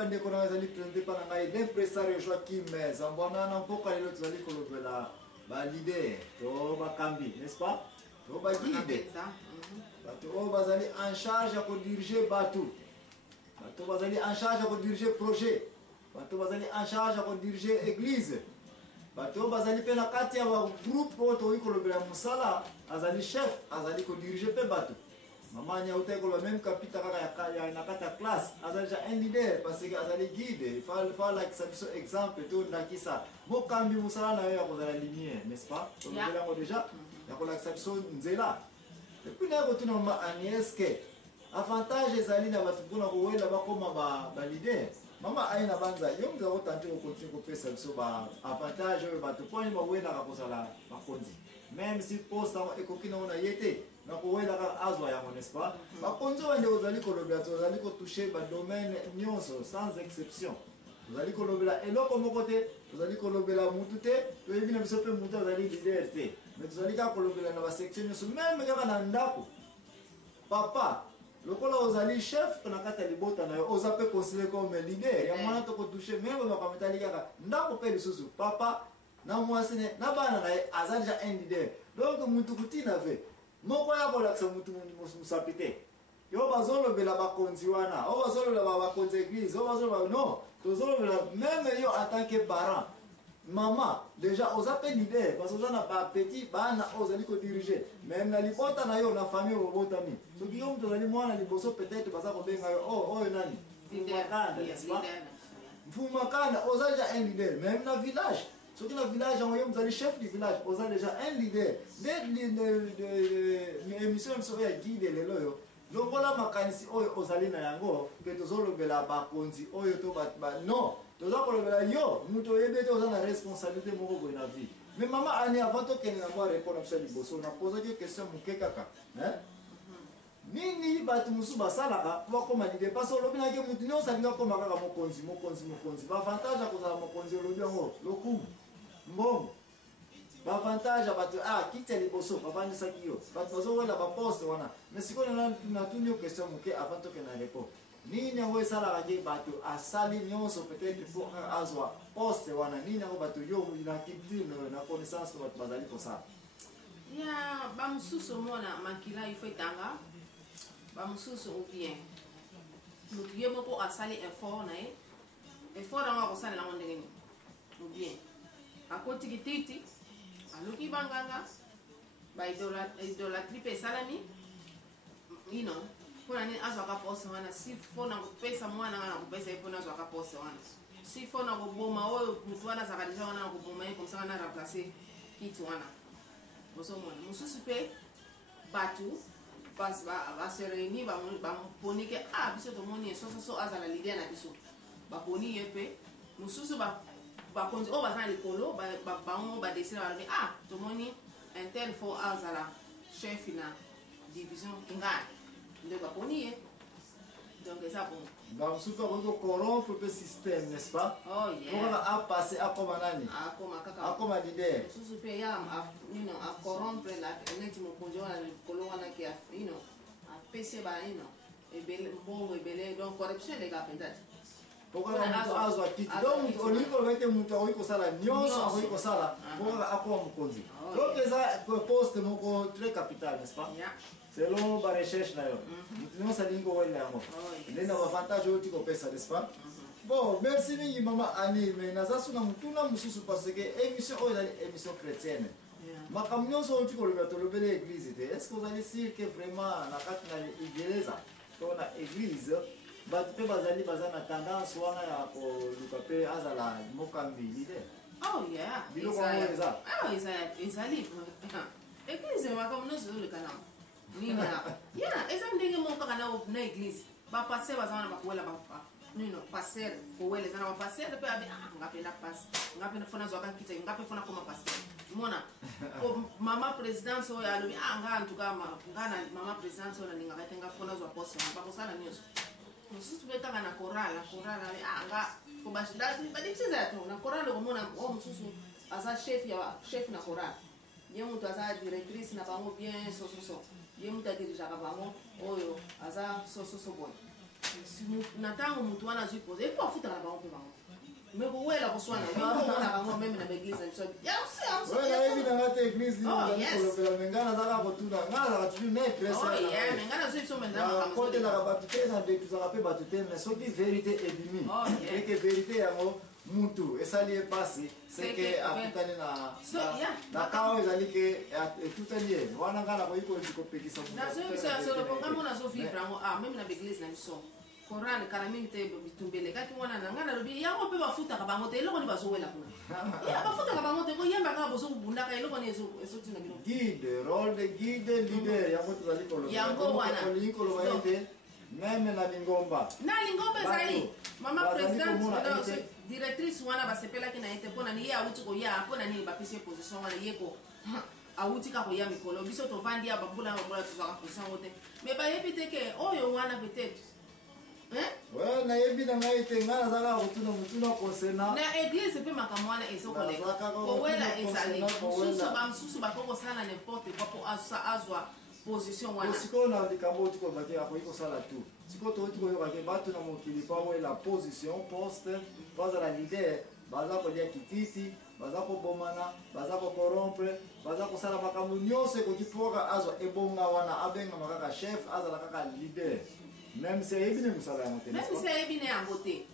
bande ko na zali présenté par ngai l'impresario Joaquim Zambwana na mpoka lelo tozali kolobela ba leader to ba kambi, n'est-ce pas? To ba guide. Bato o bazali en charge ya ko diriger bato. Bato bazali en charge ya ko diriger projet. Bato bazali en charge ya ko diriger église. Bato bazali pe na kati ya ba groupe oto ikolobela musala, azali chef, azali ko diriger pe bato. Maman nya uta ko même kapita kaka ya na kata classe, azali ja un leader parce que azali guide, il faut like ça exemple to ndakisa. Mo kambi musala na yo ya ko zala lumière, n'est-ce pas? Donc là on déjà ya ko like ça nzela. Et puis là ko tuna ma Agnès ke avantage ezali na bato kuna ko wela ba koma ba leader. Mama aina banza yo mza ko tante ko continue ko pesa biso ba avantage yo bato point ba wela ka kozala ba konzi. Même si poste ekokina ona yete na ko wela ka azwa ya n'est-ce pas? Ba konzo wande ozali ko lobela ozali ko toucher ba domaine nyonso sans exception. Ozali ko lobela eloko moko te, ozali ko lobela mutu te, to yebi na biso pe mutu ozali leader te. Mais ozali ka ko lobela na ba section nyonso même kaka na ndako. Papa lokola ozali chef na kata libota na yo oza pe considéré comme leader ya mwana to ko toucher même ba kametali kaka ndako pe lisusu papa na mwasi ne na bana na azali ja un leader. Donc mutu kutina ve moko ya bola ksa mutu musapite yo bazolo bela ba konzi wana o bazolo la ba konzi église o bazolo non tozolo bela même yo en tant que parent maman déjà oza pe leader parce que oza na ba petit bana ozali ko diriger même na libota na yo na famille obotami soki yo mtu ozali mwana liboso peut-être baza ko benga yo oh nani Fumakanda n'est-ce pas? Fumakanda oza déjà un leader même na village. Ce qui est dans le village, on est chef du village, on a déjà un leader. Les émissions sont guidées les loyaux. Donc voilà ma canisi aux alliés yango que tous les bela bakonzi oyo to bat non tous les bela yo nous to yebete aux la responsabilité moko ko na vie. Mais maman ani avant to ken na moi répondre à ça liboso na poser des questions muke kaka hein nini batu musu basalaka po koma leader parce que lobina ke mutu no salinga koma kaka mokonzi ba avantage ko za mokonzi lobi yango lokumu mbongo bavantage bato kiti liboso bavandisa kiyo bato bazowela baposte wana mais sikoyo na tunio question muke avant toke na repo nini yango esalaka ke bato asali nyonso peut-être pour azwa poste wana nini yango bato yo na culture na connaissance bato bazali kosala ya bamususu mona makila ifo etanga bamususu ou bien mutu ye moko asali effort na ye effort yango akosalela ngo ndenge nini ou bien akoti kititi aluki banganga ba idolatrie pe salami ino kuna ni azwaka poste wana si fona kupesa mwana na kupesa ipo nazwaka poste wana si fona kuboma oyo mutu wana zakadisha wana kuboma ipo msanga na remplacer kitu wana boso mwana mususu pe batu bas ba se réunir ba ponike biso to moni so azala leader na biso ba poni yepe mususu ba konzi o bazana likolo ba desina ba to moni un tel fo azala chef na division kinga de ba poni ye donc ça bon ba mususu ko corrompre le système n'est-ce pas? Oh yeah on va passer à comme nani kaka comme leader mususu pe ya a corrompre la neti mo konjo na likolo wana ke a pese ba ebele bongo ebele donc corruption les gars peut-être pourquoi on azwa kiti donc on liko vete mutu oiko sala nyonso oiko sala pour akwa mukonzi donc eza poste moko très capital n'est-ce pas? Selon la recherche na yo mutu ça lingo wala yango lena avantage oti ko pesa n'est-ce pas? Bon merci mingi mama Ani mais nazasu na mutuna mususu parce que émission émission chrétienne makambo nyonso oti ko lobela to lobela église est-ce que vous allez dire que vraiment na kati na iglesia to na église bato pe bazali bazana tendance wana ya koluka pe azala mokambi leader? Oh yeah biloko ngo eza ezali église makambo nyonso olekana nini eza ndenge moko kaka na église bapasteur bazana bakuwela pasteur kowela ezana bapasteur pe ngapenda pasteur ngapenda fona zwaka kite ngape fona koma pasteur mona mama présidence oyo alobi nga en tout cas ngana mama présidence oyo ninga katenga fona zwa poste bakosala nyonso mususu pe kaka na chorale nga ko badikisiza to na chorale komona mususu aza chef na chorale ye mutu aza directrice na bango bien so ye mutu adirigaka bango oyo aza so boy na ntango motu wana azwi pose epo afutaka na bango mpe bango me kowela koswana yokomona bango meme na baeglise na biso nayebi nanga te eglise kolobela me ngai nazaka kotuna ngai nazaka toujours me ngai nazwi biso kotelaka bato te na tuzaka mpe bato te mais soki vérité ebimi eke vérité yango mutu esali ye pasi seke afutani na kao ezali ke etutani ye wana ngai nakoki kopekisa nazobisoyasolopongamo nazovivre yango meme na baeglise na biso korane kala mingi te bitumbele kaki mwana na ngai nalobi yango mpe bafutaka bango te eloko ni bazowela kuna bafutaka bango te koyemba kaka bozokobundaka eloko ni ezotina bino guide role de guide leader yango tozali koloba yango wana olingi koloba ete meme na lingomba ezali mama présidente directrice wana basepelaki na ye te mpona ni ye awuti koya mpona nini bapesi ye position wana ye ko awuti ka koya mikolo biso tovandi ya bambula babola tozwaka position yango te me bayebi te ke oyo wana peut-être nayebi na ngai te ngai nazalaka kotuna motuna concernant na église mpe makambo wana ezokoleka kowela ezali bamosusu bakokosala n'importe quoi mpo azwa position wana sikoyo na likambo oti koyeba te akoki kosala tout sikoyo tooti koyoka te bato na mokili mpo awela position poste mpo azala lider baza kolia kititi baza kobomana baza kokorompre baza kosala makambo nyonso ekoki mpoka azwa ebonga wana abengama kaka chef azala kaka lider même si ayebi ne mosala yango te même si ayebi ne yango te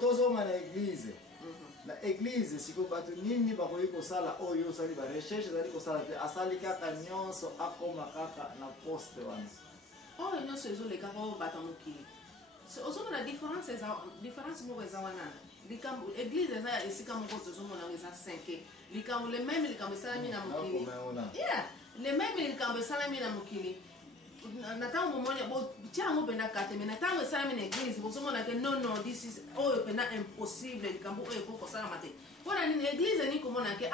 tozonga na église na église sikoyo bato nini bakoki kosala oyo osali barecherche ezali kosala te asali kaka nyonso akoma kaka na poste wana oyo nyonso ezolekaka oyo bato ya mokili ozomona différence moko eza wana likambo église eza esika moko tozomona ngo eza 5 likambo le même likambo esalami na mokili le même likambo esalami na mokili na ntango momoni tia yango mpena kate me na ntango esalami na église bozomona ke non oyo mpena impossible likambo oyo eko kosalama te mpona nini église nini komona ke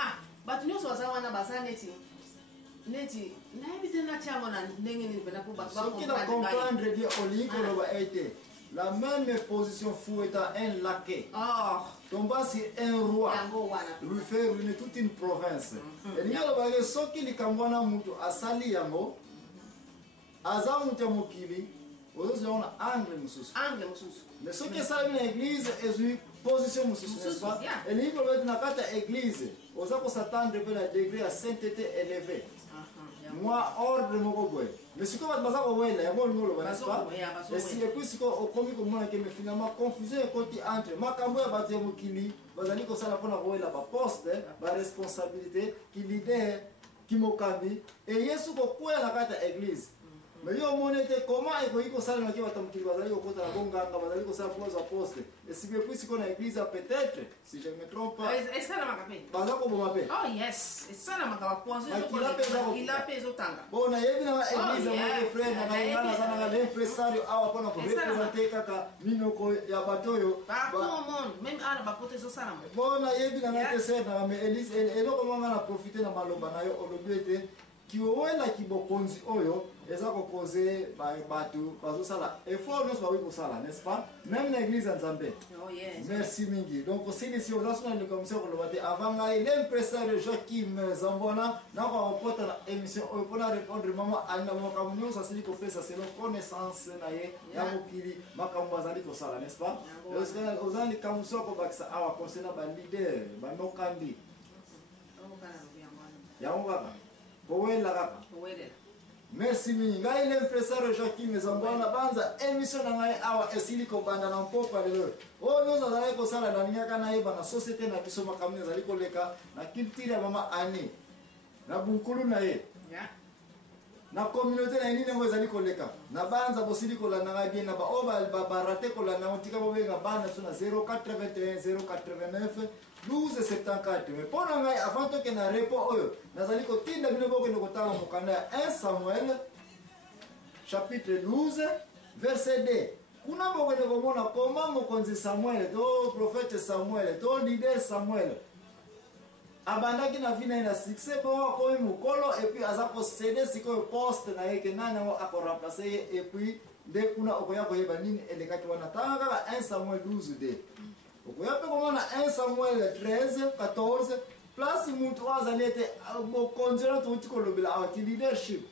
bato nyonso baza wana baza neti nayebi te natia yango na ndenge nini mpena mpo soki na comprendre bien olingi koloba ete la même position fouettant un laquais tomba sur un roi lui fait ruiner toute une province elingi alobake soki likambo wana mutu asali yango aza mutu ya mokili ozozwa yango na angle mosusu mais soki esalami na église ezwi position mosusu n'est-ce pas elingi koloba ete na kati ya église oza kosatendre mpe na degré ya sainteté élevé mwa ordre moko boye mais sikoyo bato baza kowela yango olingi oloba n'est-ce pas epuis sikoyo okomi komona ke mais finalement confusion ekoti entre makambo ya bato ya mokili bazali kosala mpona kowela baposte baresponsabilité kilider kimokambi eyesu kokwela na kati ya église mais yo omoni ete koma ekoki kosalemaki bato ya mokili bazali kokota na bonganga bazali kosala mpo bazwa poste esika epuis sikoyo na église peut-être si je ne me trompe pas baza koboma mpe mpe ezotanga bon nayebi nanga église moko frère nanga naza nanga l'impresario awa mpona korepresente kaka minoko ya bato oyo bon nayebi nanga te ser nanga mais eloko manga na profite na maloba na yo olobi ete kiowelaki bokonzi oyo eza kokoze bato bazosala effort nyonso bakoki kosala n'est-ce pas même na église ya nzambe merci mingi donc osilisi ozasona likomisa koloba te avant ngai l'impresario Joachim Zambona nakokota na émission oyo mpona répondre mama ali na makambo nyonso asili kopesa selon connaissance na ye ya mokili makambo azali kosala n'est-ce pas oza likambo so akobakisa awa concernant balider banokambi yango kaka kowela kaka merci mingi ngai l'impresario Joachim Zambona banza émission na ngai awa esili kobanda na mpopa lelo oyo nyonso azalaki kosala nalingaka nayeba na société na biso makambo ezali koleka na culture ya mama ani na bunkulu na ye na communauté na ye nini yango ezali koleka na banza bosili kolanda ngai bien na baoyo barate kolanda yango tika bobenga bana biso na 081 089 1274 mais mpo na ngai avant toke na repo oyo nazali kotinda bino bokende kotanga mokanda ya 1 Samuel chapitre 12 verset 2 kuna bokende komona koma mokonzi Samuel to prophète Samuel to leader Samuel abandaki na vie na ye na succès po akomi mokolo epuis aza kosede sikoyo poste na ye ke nani yango akoremplace ye epuis nde kuna okoya koyeba nini elekaki wana tanga kaka 1 Samuel 12 okoya mpe komona 1 Samuel 13 14 place mutu oyo azali ete bokonzi wana touti kolobela awaki leadership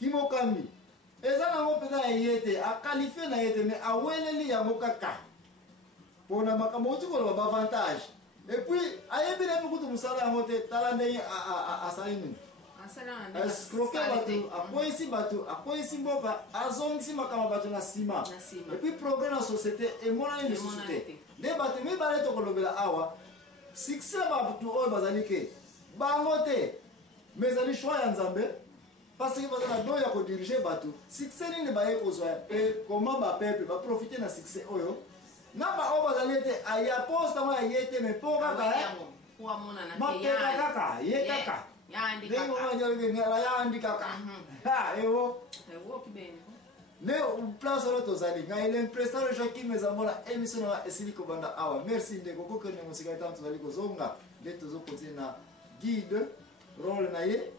kimokambi eza nango mpenza na ye te akalifie na ye te me aweleli yango kaka mpona makambo oti koloba baavantage epuis ayebi na mpe kutu mosala yango te tala ndenge asali nini escroke bato akweyisi bato akweyisi mboka azongisi makambo bato na nsima epuis progrès na société emonani lisusu te nde bato mibale tokolobela awa succès bato oyo bazali ke bango te mais ezali choix ya nzambe parce que baza na do ya kodirige bato succès nini baye kozwa mpe koma bapeuple baprofite na succès oyo na baoyo bazali ete aya postamo ya ye te me mpo kaka mapeka kaka ye kaka ndenge yandi kaka ewo nde place oyo tozali ngai l'impresseur Joakim ezambona émission na esili kobanda awa merci ndeko kokende mosika etango tozali kozonga nde tozokontinue na guide role na ye